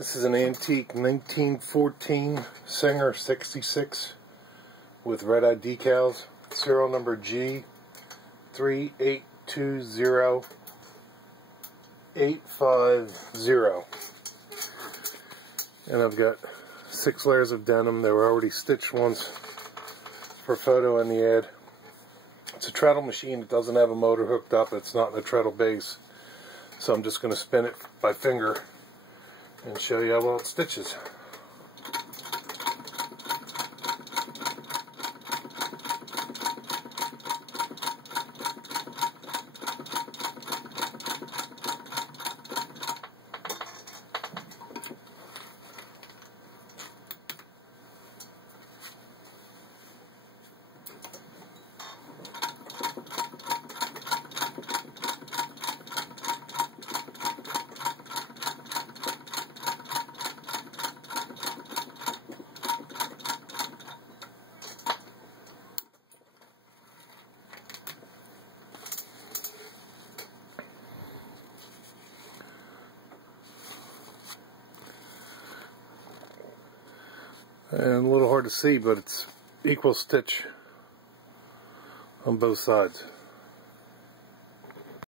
This is an antique 1914 Singer 66 with red-eye decals. Serial number G3820850. And I've got 6 layers of denim. They were already stitched once for photo in the ad. It's a treadle machine. It doesn't have a motor hooked up. It's not in a treadle base. So I'm just going to spin it by finger and show you how well it stitches. And a little hard to see, but it's equal stitch on both sides.